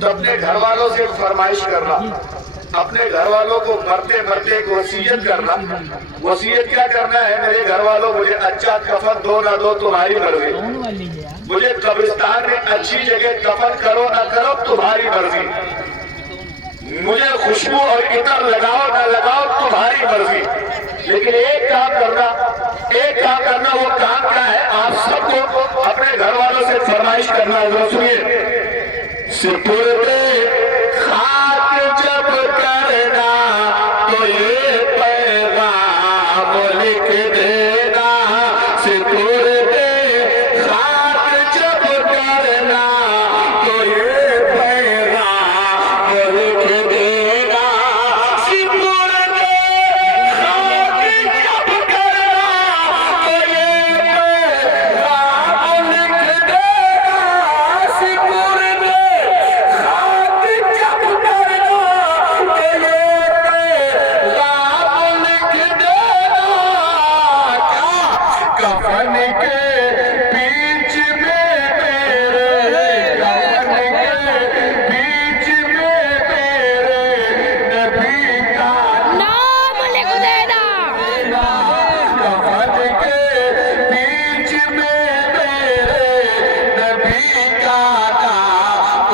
تو اپنے گھر والوں سے فرمائش کرنا، اپنے گھر والوں کو مرتے مرتے ایک وصیت کرنا۔ وصیت کیا کرنا ہے؟ میرے گھر والوں مجھے اچھا کفن دو نہ دو تمہاری مرضی، مجھے قبرستان میں اچھی جگہ کفن کرو نہ کرو تمہاری مرضی، مجھے خوشبو اور عطر لگاؤ نہ لگاؤ تمہاری مرضی، لیکن ایک کام کرنا، وہ کام کیا ہے؟ آپ سب کو اپنے گھر والوں سے فرمائش کرنا ہے۔ سنیے، سپرد خاک جب کرنا تو یہ پیغام لکھ دینا، سپرد خاک جب کرنا تو یہ پیغام لکھ دینا، سپرد خاک جب کرنا تو یہ پیغام لکھ دینا، سپرد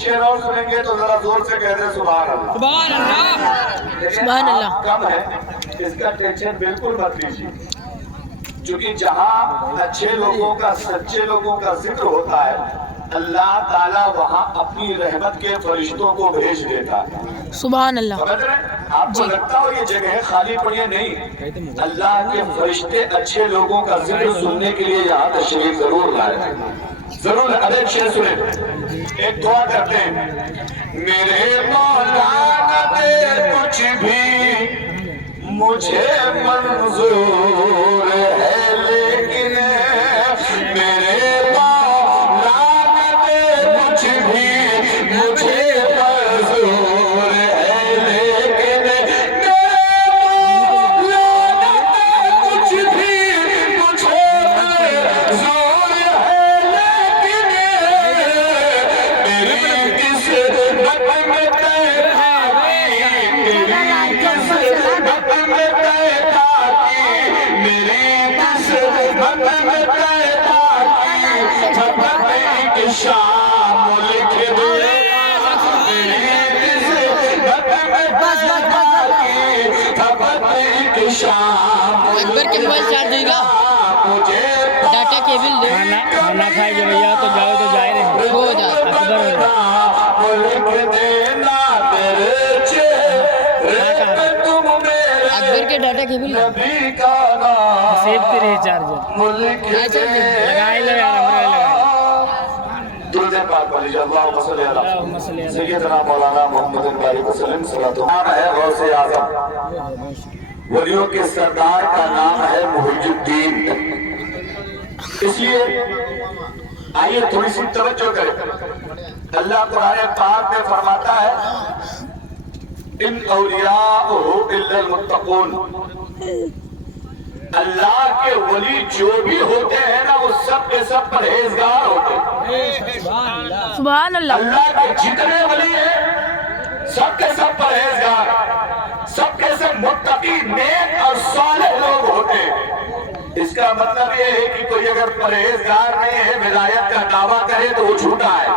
شعر اور سنیں گے تو ذرا زور سے کہہ دیں سبحان اللہ، سبحان اللہ، سبحان اللہ۔ کم ہے، اس کا ٹینشن بالکل مت لیجیے، چونکہ جہاں اچھے لوگوں کا، سچے لوگوں کا ذکر ہوتا ہے، اللہ تعالیٰ وہاں اپنی رحمت کے فرشتوں کو بھیج دیتا ہے۔ سبحان اللہ۔ سمجھ رہے ہیں؟ آپ کو لگتا ہو یہ جگہ خالی پڑی ہے؟ نہیں، اللہ کے فرشتے اچھے لوگوں کا ذکر سننے کے لیے یہاں تشریف ضرور لائے، ضرور۔ اب ایک شعر سنیں، ایک دعا کرتے ہیں، میرے مولا نہ دے کچھ بھی مجھے منظور ہے، لیکن میرے مولا نہ دے کچھ بھی مجھے منظور ہے، لیکن میرے مولا نہ دے کچھ بھی مجھے منظور ہے، لیکن میری قسمت میں پیدا کی، میری قسمت میں پیدا کی، میری قسمت میں پیدا کی، فتح کی شام لکھ دے، میری قسمت میں پیدا کی، فتح کی شام اکبر کے موبائل چارج ہوئی گا، ڈاٹا کیبل لے، کھانا کھائے جو بھیا تو جاؤ تو جائے رہے ہو جا اکبر اکبر کے ڈاٹا کیبل سیب کے رہے چارجر لگائے لو یار ہمارے لگائے درود پاک پڑھ لیجیے، اللہم صلی علی سیدنا مولانا محمد بارک وسلم صلی اللہ علیہ وسلم۔ نام ہے غوث اعظم، ولیوں کے سردار کا نام ہے محی الدین، اس لیے آئیے تھوڑی سی توجہ کریں۔ اللہ قرآن پاک میں فرماتا ہے، ان اولیاءہ الا المتقون، اللہ کے ولی جو بھی ہوتے ہیں نا وہ سب کے سب پرہیزگار ہوتے ہیں۔ سبحان اللہ۔ اللہ کے جتنے ولی ہیں سب کے سب پرہیزگار، سب کے سب متقی، نیک اور صالح لوگ ہوتے ہیں۔ اس کا مطلب یہ ہے کہ کوئی اگر پرہیزگار نہیں ہے، ولایت کا دعویٰ کرے تو وہ جھوٹا ہے،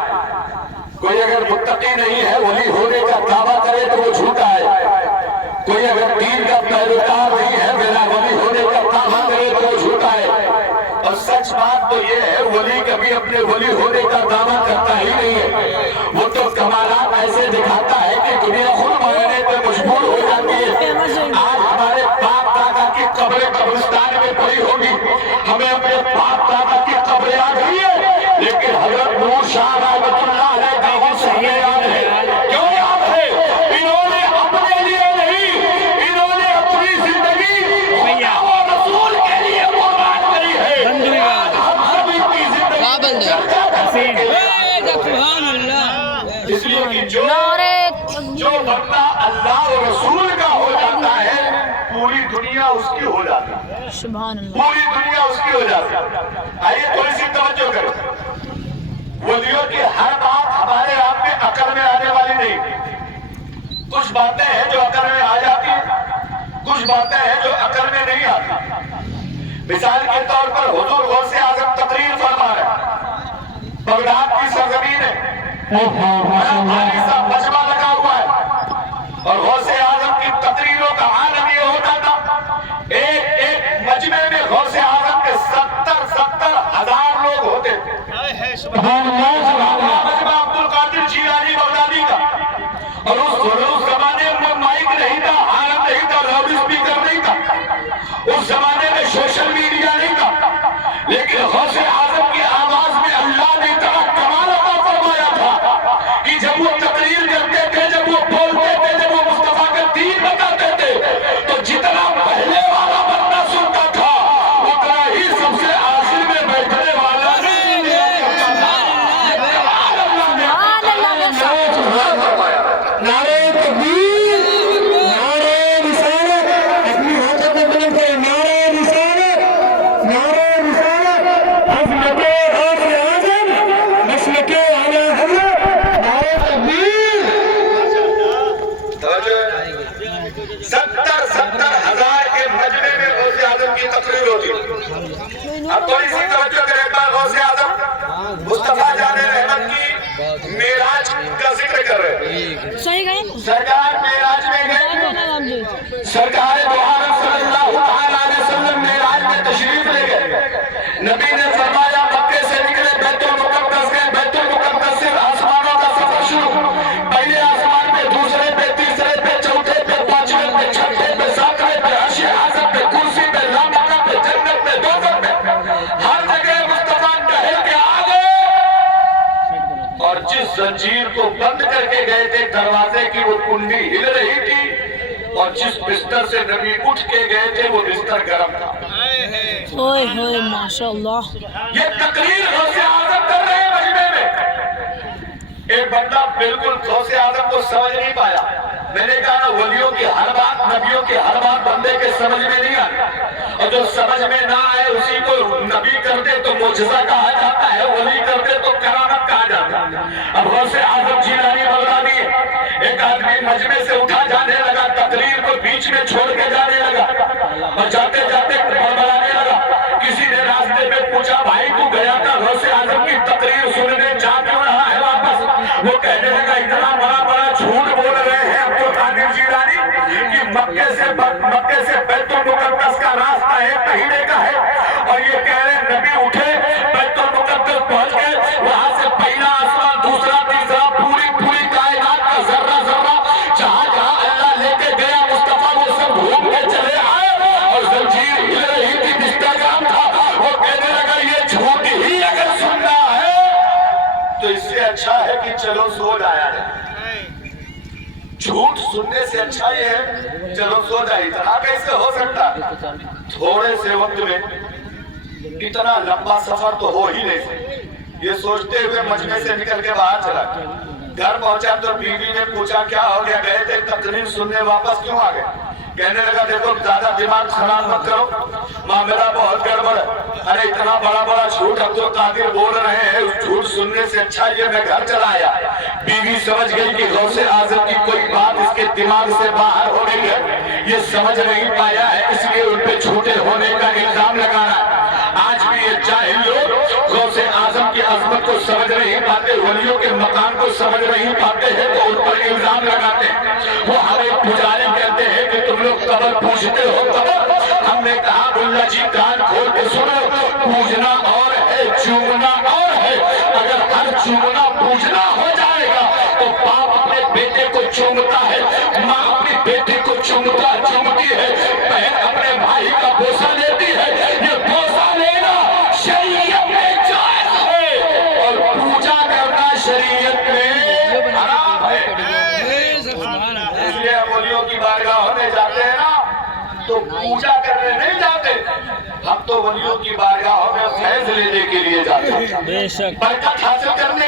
کوئی اگر متقی نہیں ہے، ولی ہونے کا دعویٰ کرے تو وہ جھوٹا ہے، کوئی اگر دین کا پیروکار نہیں ہے، ولی ہونے کا دعویٰ کرے تو وہ جھوٹا ہے۔ اور سچ بات تو یہ ہے، ولی کبھی اپنے ولی ہونے کا دعویٰ کرتا ہی نہیں ہے، وہ تو کمالات ایسے دکھاتا ہے کہ دنیا خود ماننے پہ مجبور ہو جاتی ہے۔ آج ہمارے باپ دادا کی قبریں قبرستان میں پڑی ہوگی، ہمیں اپنے باپ دادا کی قبر یاد نہیں ہے، لیکن حضرت نور شاہ رحمۃ اللہ علیہ کا حسن ہمیں یاد ہے۔ کیوں یاد ہے؟ انہوں نے اپنے لیے نہیں، انہوں نے اپنی زندگی خدا و رسول کے لیے اللہ اور رسول کا ہو جاتا ہے پوری دنیا اس کی ہو جاتی ہے، سبحان اللہ. پوری دنیا اس کی ہو جاتی ہے. آئیے تھوڑی سی توجہ کریں. ولیوں کی ہر بات ہمارے آپ میں عقل میں آنے والی نہیں. کچھ باتیں ہیں جو عقل میں آ جاتی ہیں، کچھ باتیں ہیں جو عقل میں نہیں آتی. مثال کے طور پر حضور غوث اعظم تقریر فرما رہے ہیں. بغداد کی سرزمین ہے، پانی سا مجمع لگا ہوا ہے، اور غوث اعظم کی تقریروں کا عالم یہ ہوتا تھا ایک ایک مجمع میں غوث اعظم کے 70 ہزار لوگ ہوتے تھے. مجمع عبد القادر جیلانی بغدادی کا. اور اس زمانے میں مائک نہیں تھا، عالم نہیں تھا، لاؤڈ اسپیکر نہیں تھا، اس زمانے میں سوشل میڈیا نہیں تھا، لیکن غوث اعظم کی آواز میں اللہ نے اتنا کمال عطا فرمایا تھا کہ جب وہ تقریر کرتے تھے، جب وہ بولتے تھے، جب وہ مصطفیٰ کا دین بتاتے تھے، تو جتنا پہلے والا بندہ سنتا تھا اتنا ہی سب سے آخر میں بیٹھنے والا نعرے تکبیر، نعرے رسالت، اپنی ہاتھوں کو بلند کریں. نعرے رسالت، نعرے رسالت، عظمت غوث اعظم، مسلک اعلی حضرت. نعرے تکبیر. 70 ہزار کے مجمع میں غوث اعظم کی تقریر ہوتی. اب تھوڑی سی توجہ کریں. ایک بار غوث اعظم مصطفیٰ جان رحمت کی معراج کا ذکر کر رہے ہیں. صحیح گئے؟ سرکار معراج میں گئے، سرکار دو عالم صلی اللہ تعالیٰ علیہ وسلم معراج میں تشریف لے گئے. نبی نے فرمایا مکے سے نکلے، بیت المقدس گئے، بیت المقدس سے آسمانوں کا سفر شروع. پہلے آسمان پہ، دوسرے پہ، تیسرے پہ، چوتھے پہ، پانچویں پہ، چھٹے پہ، ساتویں پہ، عرش اعظم پہ، کرسی پہ، لامکہ پہ، جنت پہ، دوزخ پہ، ہر جگہ مصطفیٰ ٹہل کے آ گئے. اور جس زنجیر کو بند کر کے گئے تھے دروازے کی، وہ کنڈی ہل رہی تھی، اور جس بستر سے نبی اٹھ کے گئے تھے وہ بستر گرم تھا. اوئے ہوئے ماشاءاللہ. یہ تقریر غوث اعظم کر رہے ہیں مجمع میں. ایک بندہ بالکل غوث اعظم کو سمجھ نہیں پایا. میں نے کہا ولیوں کی ہر بات، نبیوں کی ہر بات بندے کے سمجھ میں نہیں آتی، اور جو سمجھ میں نہ آئے اسی کو نبی کرتے تو معجزہ کہا جاتا ہے، ولی کرتے تو کرامت کہا جاتا ہے. اب غوث اعظم جیلانی بغدادی ایک آدمی مجمع سے اٹھا جانے لگا، تقریر کو بیچ میں چھوڑ کے جانے لگا، اور جاتے جاتے بڑبڑانے لگا. کسی نے راستے میں پوچھا بھائی تو گیا تھا غوث اعظم کی تقریر سننے، جا کیوں رہا ہے واپس؟ وہ کہنے لگا اتنا بڑا جھوٹ بول رہے ہیں عبد القادر جیلانی کہ مکے سے بیت المقدس کا راستہ ہے، مہینے کا ہے، اور یہ کہہ رہے نبی اٹھے، بیت المقدس پہنچ گئے، وہاں سے پہلا آسمان، دوسرا، تیسرا، پوری کائنات کا ذرہ ذرہ جہاں جہاں اللہ لے کے گیا مصطفیٰ وہ سب گھوم کے چلے آئے، اور زنجیر ہل رہی تھی، بستر گرم تھا. وہ کہنے لگا یہ جھوٹ ہی اگر سننا ہے تو اس سے اچھا ہے کہ چلو سو جایا جائے. جھوٹ سننے سے اچھا یہ ہے چلو سو جائے. اتنا کیسے ہو سکتا؟ تھوڑے سے وقت میں اتنا لمبا سفر تو ہو ہی نہیں سکتا. یہ سوچتے ہوئے مجمع سے نکل کے باہر چلا گھر پہنچا تو بیوی نے پوچھا کیا ہو گیا؟ گئے تھے تقریر سننے، واپس کیوں آ گئے؟ کہنے لگا دیکھو زیادہ دماغ خراب مت کرو، معاملہ بہت گڑبڑ ہے. ارے اتنا بڑا جھوٹ عبد القادر بول رہے ہیں، اس جھوٹ سننے سے اچھا یہ میں گھر چلا آیا. بیوی سمجھ گئی کہ غوث اعظم کی کوئی بات اس کے دماغ سے باہر ہو گئی ہے، یہ سمجھ نہیں پایا ہے، اس لیے ان پہ جھوٹے ہونے کا الزام لگا رہا ہے. آج بھی یہ جاہل لوگ غوث اعظم کی عظمت کو سمجھ نہیں پاتے، ولیوں کے مقام کو سمجھ نہیں پاتے ہیں تو ان پر الزام لگاتے ہیں. وہ ہمیں پجاری کہتے ہیں کہ تم لوگ قبر پوجتے ہو. قبر ہم نے کہا ملا جی کان کھول کے سنو، پوجنا اور ہے، چومنا اور ہے. اگر ہر چومنا پوجنا ہو جائے گا تو باپ اپنے بیٹے کو چومتا ہے، ماں اپنی بیٹی کو چومتی ہے، بہن اپنے بھائی کا بوسہ لیتی ہے. یہ بوسہ لینا شریعت میں جائز ہے اور پوجا کرنا شریعت میں حرام ہے. اس لیے ولیوں کی بارگاہوں میں جاتے ہیں نا تو پوجا کرنے نہیں جاتے، ہم تو ولیوں کی بارگاہوں میں فیض لینے کے لیے جاتے ہیں، بے شک برکت حاصل کرنے